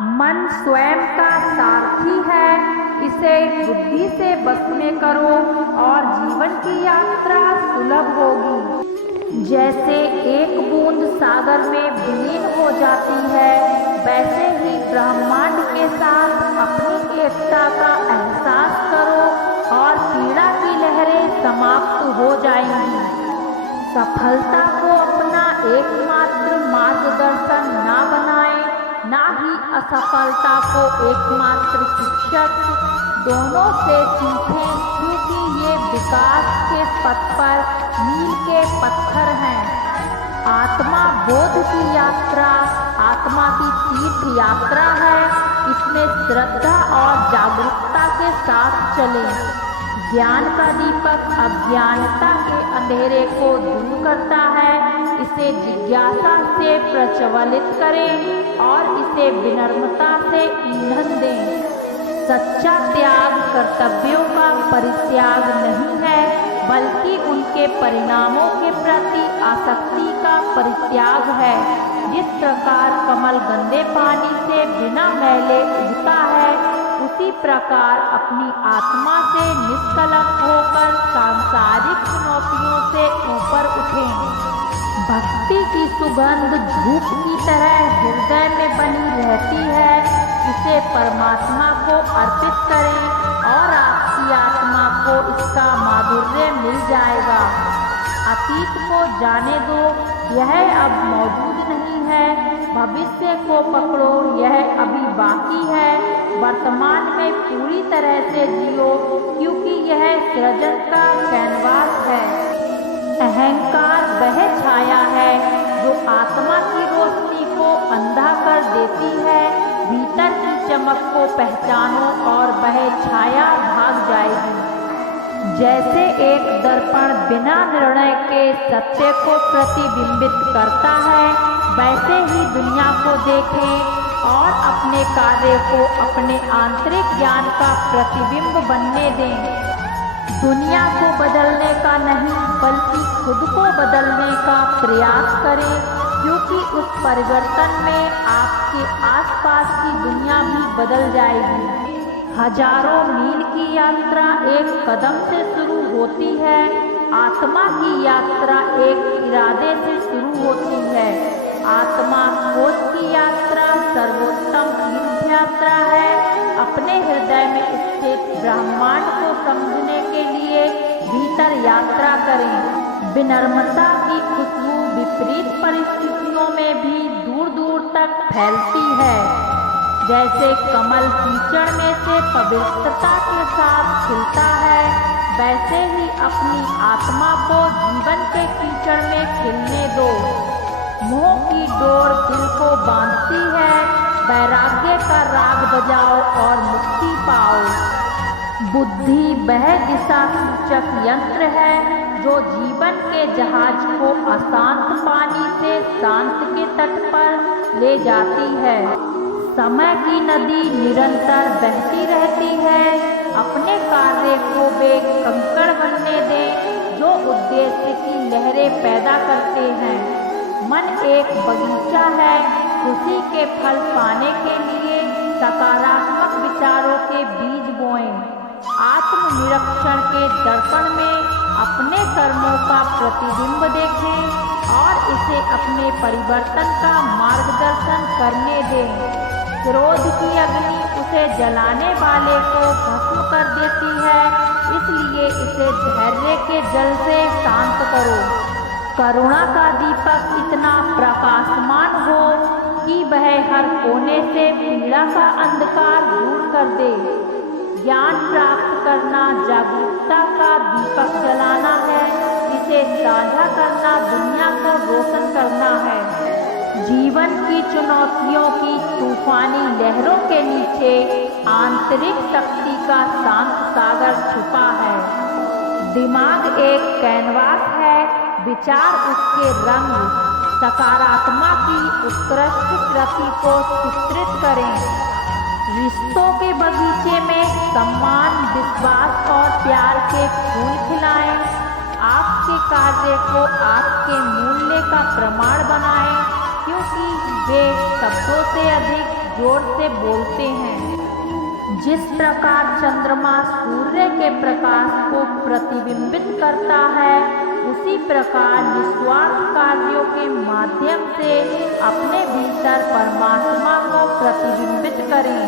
मन स्वयं का सारथी है, इसे बुद्धि से बस में करो और जीवन की यात्रा सुलभ होगी। जैसे एक बूंद सागर में विलीन हो जाती है, वैसे ही ब्रह्मांड के साथ अपनी एकता का एहसास करो और पीड़ा की लहरें समाप्त हो जाएंगी। सफलता को अपना एकमात्र मार्गदर्शन ना बनाएं, ना ही असफलता को एकमात्र शिक्षक। दोनों से सीखें, क्योंकि ये विकास के पथ पर मील के पत्थर हैं। आत्मा बोध की यात्रा आत्मा की तीर्थ यात्रा है। इसमें श्रद्धा और जागरूकता के साथ चलें। ज्ञान का दीपक अज्ञानता के अंधेरे को दूर करता है। इसे जिज्ञासा से प्रज्वलित करें और इसे विनम्रता से ईंधन दें। सच्चा त्याग कर्तव्यों का परित्याग नहीं है, बल्कि उनके परिणामों के प्रति आसक्ति का परित्याग है। जिस प्रकार कमल गंदे पानी से बिना मैले उगता है, उसी प्रकार अपनी आत्मा से निष्कलंक होकर सांसारिक चुनौतियों से ऊपर उठें। भक्ति की सुगंध धूप की तरह हृदय में बनी रहती है। इसे परमात्मा को अर्पित करें और आपकी आत्मा को इसका माधुर्य मिल जाएगा। अतीत को जाने दो, यह अब मौजूद नहीं है। भविष्य को पकड़ो, यह अभी बाकी है। वर्तमान में पूरी तरह से जियो, क्योंकि यह सृजन का कैनवास है। अहंकार वह छाया है जो आत्मा की रोशनी को अंधा कर देती है। भीतर की चमक को पहचानो और वह छाया भाग जाएगी। जैसे एक दर्पण बिना निर्णय के सत्य को प्रतिबिंबित करता है, वैसे ही दुनिया को देखें और अपने कार्य को अपने आंतरिक ज्ञान का प्रतिबिंब बनने दें। दुनिया को बदलने का नहीं, बल्कि खुद को बदलने का प्रयास करें, क्योंकि उस परिवर्तन में आपके आसपास की दुनिया भी बदल जाएगी। हजारों मील की यात्रा एक कदम से शुरू होती है। आत्मा की यात्रा एक इरादे से शुरू होती है। आत्मा खोज की यात्रा सर्वोत्तम तीर्थ यात्रा है। अपने हृदय में स्थित ब्रह्मांड को समझने के लिए भीतर यात्रा करें। विनम्रता की खुशबू विपरीत परिस्थितियों में भी दूर दूर तक फैलती है। जैसे कमल कीचड़ में से पवित्रता के साथ खिलता है, वैसे ही अपनी आत्मा को जीवन के कीचड़ में खिलने दो। मोह की डोर दिल को बांधती है। वैराग्य का राग बजाओ और मुक्ति पाओ। बुद्धि वह दिशा सूचक यंत्र है जो जीवन के जहाज को अशांत पानी से शांत के तट पर ले जाती है। समय की नदी निरंतर बहती रहती है। अपने कार्य को वे कंकड़ बनने दें जो उद्देश्य की लहरें पैदा करते हैं। मन एक बगीचा है। खुशी के फल पाने के लिए सकारात्मक विचारों के बीज बोएं। आत्मनिरीक्षण के दर्पण में अपने कर्मों का प्रतिबिंब देखें और इसे अपने परिवर्तन का मार्गदर्शन करने दें। क्रोध की अग्नि उसे जलाने वाले को भस्म कर देती है, इसलिए इसे धैर्य के जल से शांत करो। करुणा का दीपक इतना प्रकाशमान हो कि वह हर कोने से पीड़ा का अंधकार दूर कर दे। ज्ञान प्राप्त करना जागरूकता का दीपक जलाना है। इसे साझा करना दुनिया को रोशन करना है। जीवन की चुनौतियों की तूफानी लहरों के नीचे आंतरिक शक्ति का शांत सागर छुपा है। दिमाग एक कैनवास है, विचार उसके रंग। सकारात्मक की उत्कृष्ट कृति को चित्रित करें। रिश्तों के बगीचे में सम्मान, विश्वास और प्यार के फूल खिलाएं। आपके कार्य को आपके मूल्य का प्रमाण बनाएं, क्योंकि वे शब्दों से अधिक जोर से बोलते हैं। जिस प्रकार चंद्रमा सूर्य के प्रकाश को प्रतिबिंबित करता है, उसी प्रकार निस्वार्थ कार्यों के माध्यम से अपने भीतर परमात्मा को प्रतिबिंबित करें।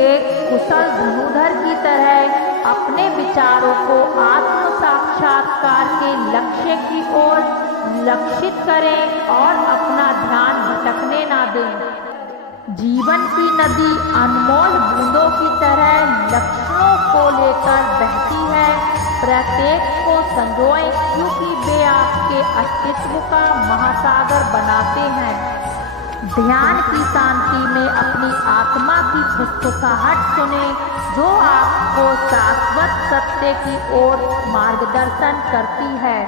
एक कुशल धनुर्धर की तरह अपने विचारों को आत्म साक्षात्कार के लक्ष्य की ओर लक्षित करें और अपना ध्यान भटकने ना दें। जीवन की नदी अनमोल बूंदों की तरह लक्षणों को लेकर बहती है। प्रत्येक को संजोएं, क्योंकि वे आपके अस्तित्व का महासागर बनाते हैं। ध्यान की शांति में अपनी आत्मा की फुसफुसाहट सुने, जो आपको शाश्वत सत्य की ओर मार्गदर्शन करती है।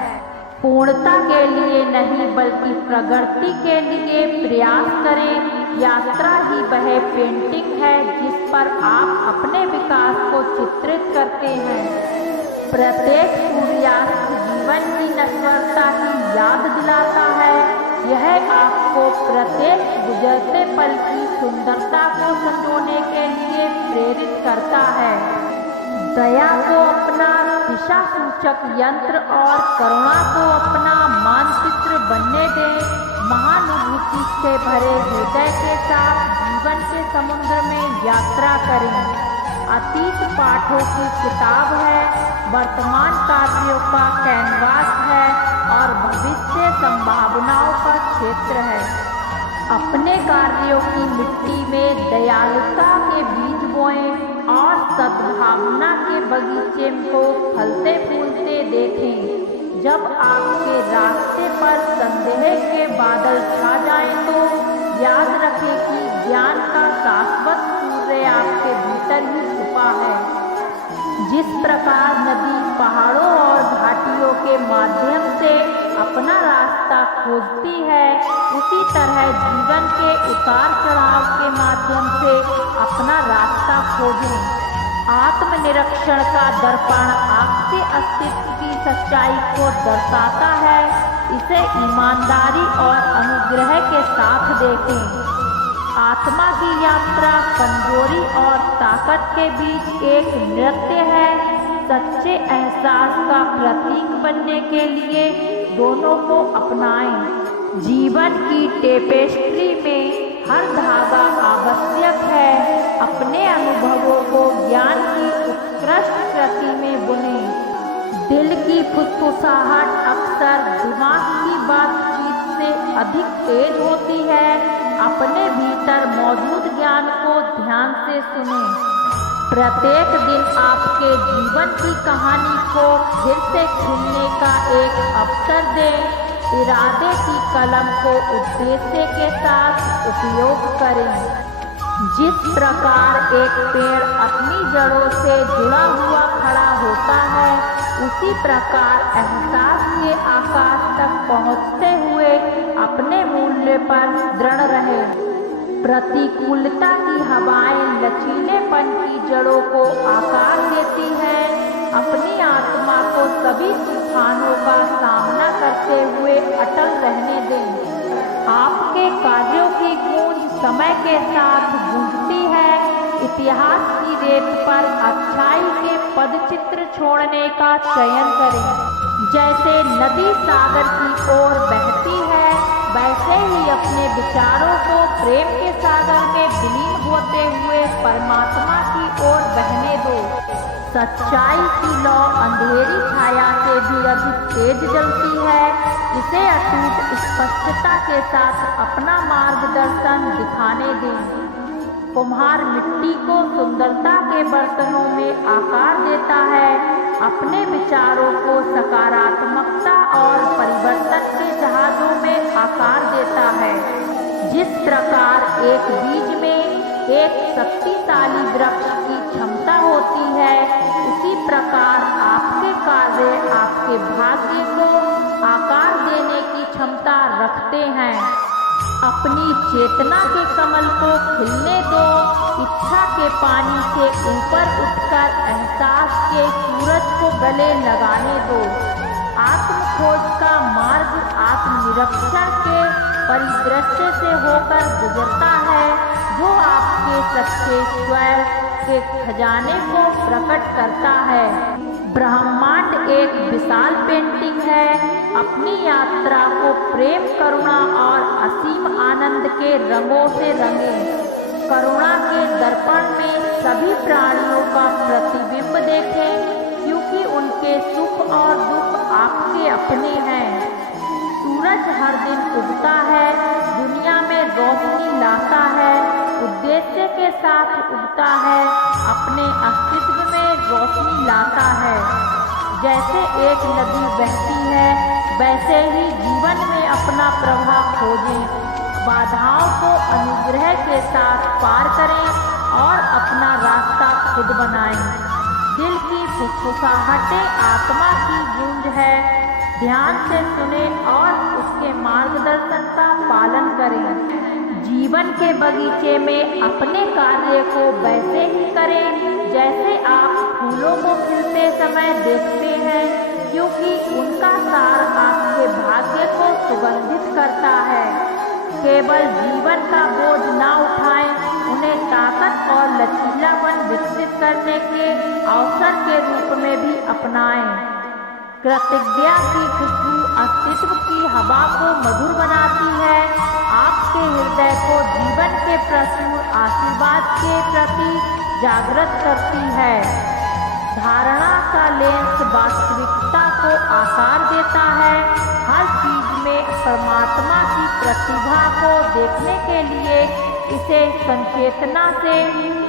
पूर्णता के लिए नहीं बल्कि प्रगति के लिए प्रयास करें। यात्रा ही वह पेंटिंग है जिस पर आप अपने विकास को चित्रित करते हैं। प्रत्येक सूर्यास्त जीवन की नश्वरता की याद दिलाता है। यह आपको प्रत्येक गुजरते पल की सुंदरता को संजोने के लिए प्रेरित करता है। दया को अपना दिशा सूचक यंत्र और करुणा को अपना मानचित्र बनने दें। महानुभूति से भरे हृदय के साथ जीवन के समुद्र में यात्रा करें। अतीत पाठों की किताब है, वर्तमान कार्यों का कैनवास है और भविष्य संभावनाओं का क्षेत्र है। अपने कार्यों की मिट्टी में दयालुता के बीज बोएं और सद्भावना के बगीचे को फलते फूलते देखें। जब आपके रास्ते पर संदेह के बादल छा जाएं तो याद रखें कि ज्ञान का शाश्वत सूर्य आपके भीतर ही छुपा है। जिस प्रकार नदी पहाड़ों और घाटियों के माध्यम से अपना रास्ता खोजती है, उसी तरह जीवन के उतार चढ़ाव के माध्यम से अपना रास्ता खोजें। आत्मनिरीक्षण का दर्पण आपके अस्तित्व की सच्चाई को दर्शाता है। इसे ईमानदारी और अनुग्रह के साथ देखें। आत्मा की यात्रा कमजोरी और ताकत के बीच एक नृत्य है। सच्चे एहसास का प्रतीक बनने के लिए दोनों को अपनाएं। जीवन की टेपेस्ट्री में हर धागा आवश्यक है। अपने अनुभवों को ज्ञान की उत्कृष्ट कृति में बुने। दिल की फुसफुसाहट अक्सर दिमाग की बातचीत से अधिक तेज होती है। अपने भीतर मौजूद ज्ञान को ध्यान से सुनें। प्रत्येक दिन आपके जीवन की कहानी को फिर से खिलने का एक अवसर दें। इरादे की कलम को उद्देश्य के साथ उपयोग करें। जिस प्रकार एक पेड़ अपनी जड़ों से जुड़ा हुआ खड़ा होता है, उसी प्रकार एहसास के आकाश तक पहुँचते हुए अपने मूल्य पर दृढ़ रहे। प्रतिकूलता की हवाएं लचीलेपन की जड़ों को आकार देती है। अपनी आत्मा को सभी तूफानों का सामना करते हुए अटल रहने दें। आपके कार्यों की गूंज समय के साथ गूंजती है। इतिहास की रेत पर अच्छाई के पदचित्र छोड़ने का चयन करें। जैसे नदी सागर की ओर बहती है, वैसे ही अपने विचारों को प्रेम के सागर में विलीन होते हुए परमात्मा की ओर बहने दो। सच्चाई की लौ अंधेरी छाया से भी अधिक तेज जलती है। इसे अटूट स्पष्टता के साथ अपना मार्गदर्शन दिखाने दें। कुम्हार मिट्टी को सुंदरता के बर्तनों में आकार देता है। अपने विचारों को सकारात्मकता और परिवर्तन के जहाजों में आकार देता है। जिस प्रकार एक बीज में एक शक्तिशाली वृक्ष की क्षमता होती है, उसी प्रकार आपके कार्य आपके भाग्य को आकार देने की क्षमता रखते हैं। अपनी चेतना के कमल को खिलने दो। इच्छा के पानी से ऊपर उठकर एहसास के सूरज को गले लगाने दो। आत्मखोज का मार्ग आत्मनिरीक्षण के परिदृश्य से होकर गुजरता है, जो जो आपके सच्चे स्वयं के खजाने को प्रकट करता है। ब्रह्मांड एक विशाल पेंटिंग है। अपनी यात्रा को प्रेम, करुणा और असीम आनंद के रंगों से रंगें। करुणा के दर्पण में सभी प्राणियों का प्रतिबिंब देखें, क्योंकि उनके सुख और दुख आपके अपने हैं। सूरज हर दिन उगता है, दुनिया में रोशनी लाता है, उद्देश्य के साथ उगता है, अपने अस्तित्व में रोशनी लाता है। जैसे एक नदी बहती है, वैसे ही जीवन में अपना प्रवाह खोजें। बाधाओं को अनुग्रह के साथ पार करें और अपना रास्ता खुद बनाएं। दिल की फुसफुसाहटें आत्मा की गूंज है। ध्यान से सुने और उसके मार्गदर्शन का पालन करें। जीवन के बगीचे में अपने कार्य को वैसे ही करें जैसे आप फूलों को खिलते समय देखते हैं, क्योंकि उनका सार आपके भाग्य को सुगंधित करता है। केवल जीवन का बोझ ना उठाएं, उन्हें ताकत और लचीलापन विकसित करने के अवसर के रूप में भी अपनाएं। कृतज्ञता की खुशबू अस्तित्व की हवा को मधुर बनाती है, आपके हृदय को जीवन के प्रसूर आशीर्वाद के प्रति जागृत करती है। धारणा का लेंस वास्तविकता को आकार देता है। हर चीज में परमात्मा की प्रतिभा को देखने के लिए इसे संचेतना से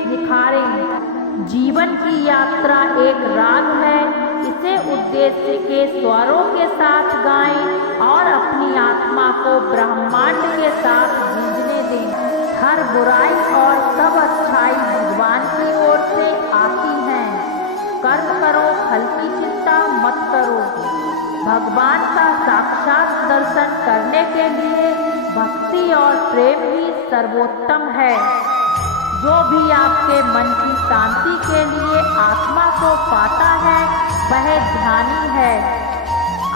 निखारें। जीवन की यात्रा एक राग है, इसे उद्देश्य के स्वरों के साथ गाएं और अपनी आत्मा को ब्रह्मांड के साथ गूंजने दें। हर बुराई और सब अच्छाई भगवान की ओर से आती है। कर्म करो, फल की चिंता मत करो। भगवान का साक्षात दर्शन करने के लिए भक्ति और प्रेम ही सर्वोत्तम है। जो भी आपके मन की शांति के लिए आत्मा को पाता है, वह ध्यानी है।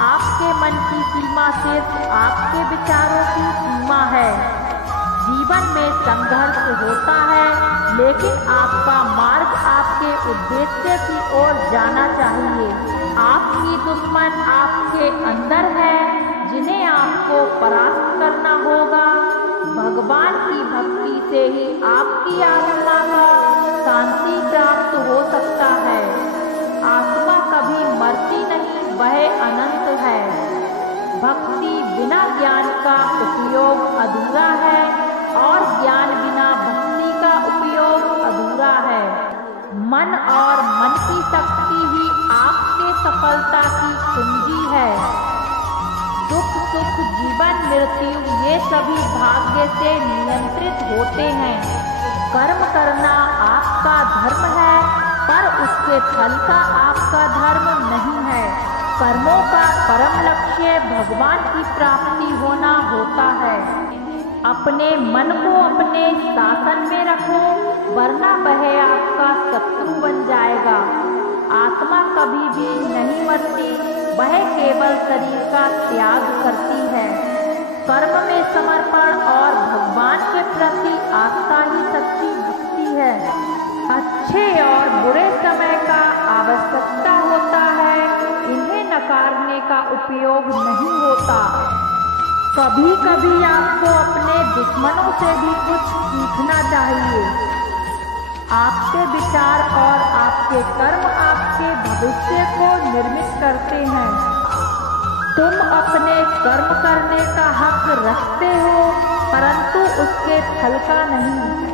आपके मन की सीमा सिर्फ आपके विचारों की सीमा है। जीवन में संघर्ष होता है, लेकिन आपका मार्ग आपके उद्देश्य की ओर जाना चाहिए। आपकी दुश्मन आपके अंदर है, जिन्हें आपको परास्त करना होगा। भगवान की भक्ति से ही आपकी आत्मा का शांति प्राप्त हो सकता है। आत्मा कभी मरती नहीं, वह अनंत है। भक्ति बिना ज्ञान का उपयोग अधूरा है और ज्ञान बिना भक्ति का उपयोग अधूरा है। मन और मन की शक्ति ही आपके सफलता की कुंजी है। दुख सुख जीवन मृत्यु ये सभी भाग्य से नियंत्रित होते हैं। कर्म करना आपका धर्म है, पर उसके फल का आपका धर्म नहीं है। कर्मों का परम लक्ष्य भगवान की प्राप्ति होना होता है। अपने मन को अपने शासन में रखो, वरना वह आपका शत्रु बन जाएगा। आत्मा कभी भी नहीं मरती, वह केवल शरीर का त्याग करती है। कर्म में समर्पण और भगवान के प्रति आस्था ही सच्ची भक्ति है। अच्छे और बुरे समय का आवश्यकता होता है, इन्हें नकारने का उपयोग नहीं होता। कभी कभी आपको अपने दुश्मनों से भी कुछ सीखना चाहिए। आपके विचार और आपके कर्म आपके भविष्य को निर्मित करते हैं। तुम अपने कर्म करने का हक रखते हो, परंतु उसके फल का नहीं।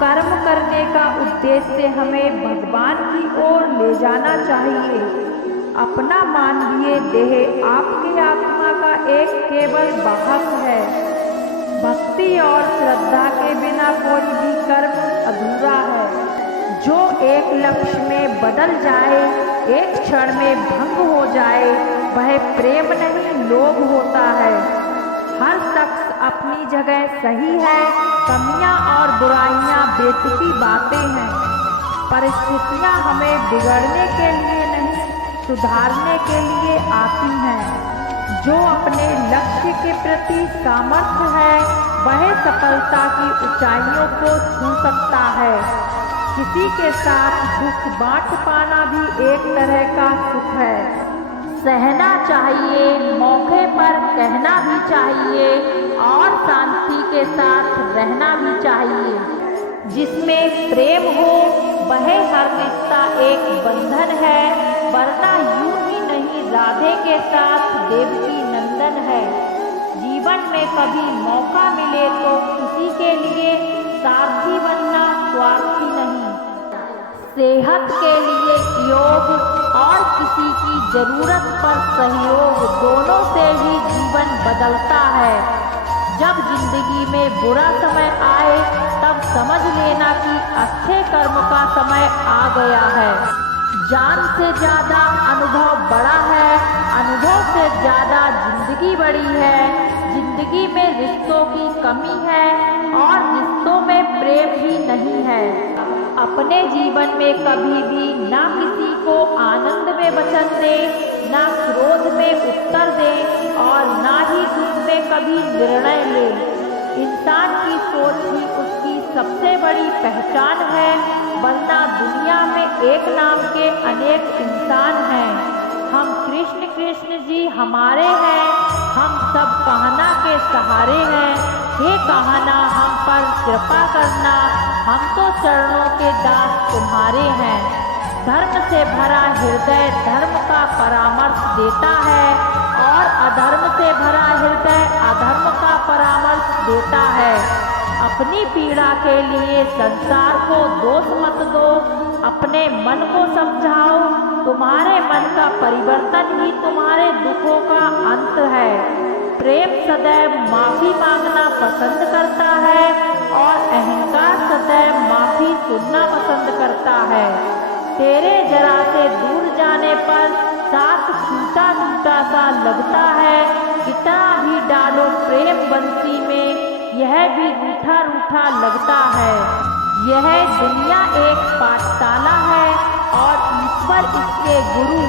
कर्म करने का उद्देश्य हमें भगवान की ओर ले जाना चाहिए। अपना मानवीय देह आपकी आत्मा का एक केवल वाहक है। भक्ति और श्रद्धा के बिना कोई भी कर्म अधूरा है। जो एक लक्ष्य में बदल जाए, एक क्षण में भंग हो जाए, वह प्रेम नहीं लोभ होता है। हर शख्स अपनी जगह सही है। कमियां और बुराइयां बेतुकी बातें हैं। परिस्थितियां हमें बिगड़ने के लिए नहीं, सुधारने के लिए आती हैं। जो अपने लक्ष्य के प्रति सामर्थ्य है वह सफलता की ऊंचाइयों को छू सकता है। किसी के साथ दुख बांट पाना भी एक तरह का सुख है। सहना चाहिए, मौके पर कहना भी चाहिए और शांति के साथ रहना भी चाहिए। जिसमें प्रेम हो वह हर रिश्ता एक बंधन है, वरना यूं ही नहीं राधे के साथ देवकी नंदन है। जीवन में कभी मौका मिले तो किसी के लिए सारथी बनना स्वार्थी नहीं। सेहत के लिए योग और किसी की जरूरत पर सहयोग, दोनों से ही जीवन बदलता है। जब जिंदगी में बुरा समय आए तब समझ लेना कि अच्छे कर्म का समय आ गया है। जान से ज्यादा अनुभव बड़ा है, अनुभव से ज्यादा जिंदगी बड़ी है। जिंदगी में रिश्तों की कमी है और रिश्तों में प्रेम भी नहीं है। अपने जीवन में कभी भी ना किसी को आनंद में वचन दे, ना क्रोध में उत्तर दे और ना ही दुख में कभी निर्णय ले। इंसान की सोच ही उसकी सबसे बड़ी पहचान है, वरना दुनिया में एक नाम के अनेक इंसान हैं। हम कृष्ण कृष्ण जी हमारे हैं, हम सब कहना के सहारे हैं। हे कहना हम पर कृपा करना, हम तो चरणों के दास तुम्हारे हैं। धर्म से भरा हृदय धर्म का परामर्श देता है और अधर्म से भरा हृदय अधर्म का परामर्श देता है। अपनी पीड़ा के लिए संसार को दोष मत दो, अपने मन को समझाओ। तुम्हारे मन का परिवर्तन ही तुम्हारे दुखों का अंत है। प्रेम सदैव माफी मांगना पसंद करता है और अहंकार सदैव माफी सुनना पसंद करता है। तेरे जरा से दूर जाने पर साथ छूटा छूटा सा लगता है। कितना भी डालो प्रेम बंसी में, यह भी रूठा रूठा लगता है। यह दुनिया एक पाठशाला है और ईश्वर इसके गुरु।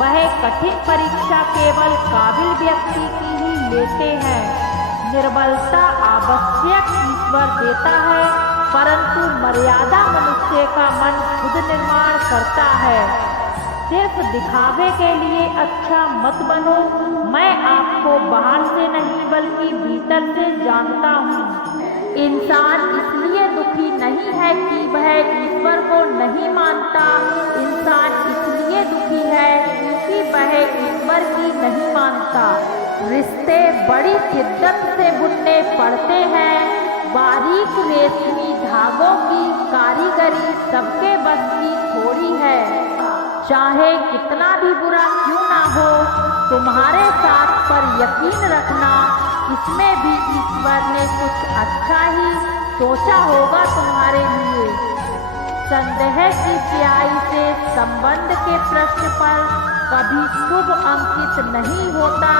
वह कठिन परीक्षा केवल काबिल व्यक्ति की ही लेते हैं। निर्बलता आवश्यक ईश्वर देता है, परंतु मर्यादा मनुष्य का मन खुद निर्माण करता है। सिर्फ दिखावे के लिए अच्छा मत बनो। मैं आपको बाहर से नहीं बल्कि भीतर से जानता हूँ। इंसान इसलिए दुखी नहीं है कि वह ईश्वर को नहीं मानता, इंसान इसलिए दुखी है क्योंकि वह ईश्वर की नहीं मानता। रिश्ते बड़ी शिद्दत से बुनने पड़ते हैं। बारीक रेशमी धागों की कारीगरी सबके बस की थोड़ी है। चाहे कितना भी बुरा क्यों ना हो, तुम्हारे साथ पर यकीन रखना, इसमें भी ईश्वर ने कुछ अच्छा ही सोचा होगा तुम्हारे लिए। संदेह की स्याही से संबंध के प्रश्न पर कभी शुभ अंकित नहीं होता,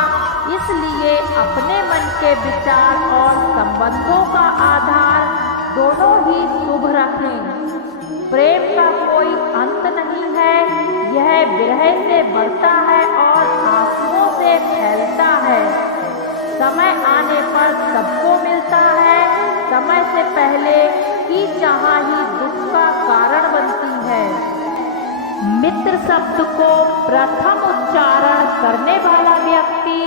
इसलिए अपने मन के विचार और संबंधों का आधार दोनों ही शुभ रखें। प्रेम का कोई अंत नहीं है, यह विरह से बढ़ता है और आंसुओं से फैलता है। समय आने पर सबको मिलता है, समय से पहले की चाह ही दुख का कारण बनती है। मित्र शब्द को प्रथम उच्चारण करने वाला व्यक्ति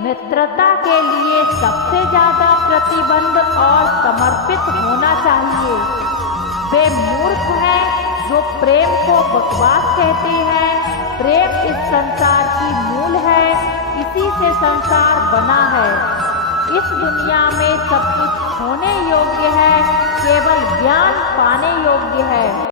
मित्रता के लिए सबसे ज्यादा प्रतिबद्ध और समर्पित होना चाहिए। वे मूर्ख हैं जो प्रेम को बकवास कहते हैं। प्रेम इस संसार की मूल है, इसी से संसार बना है। इस दुनिया में सब कुछ होने योग्य है, केवल ज्ञान पाने योग्य है।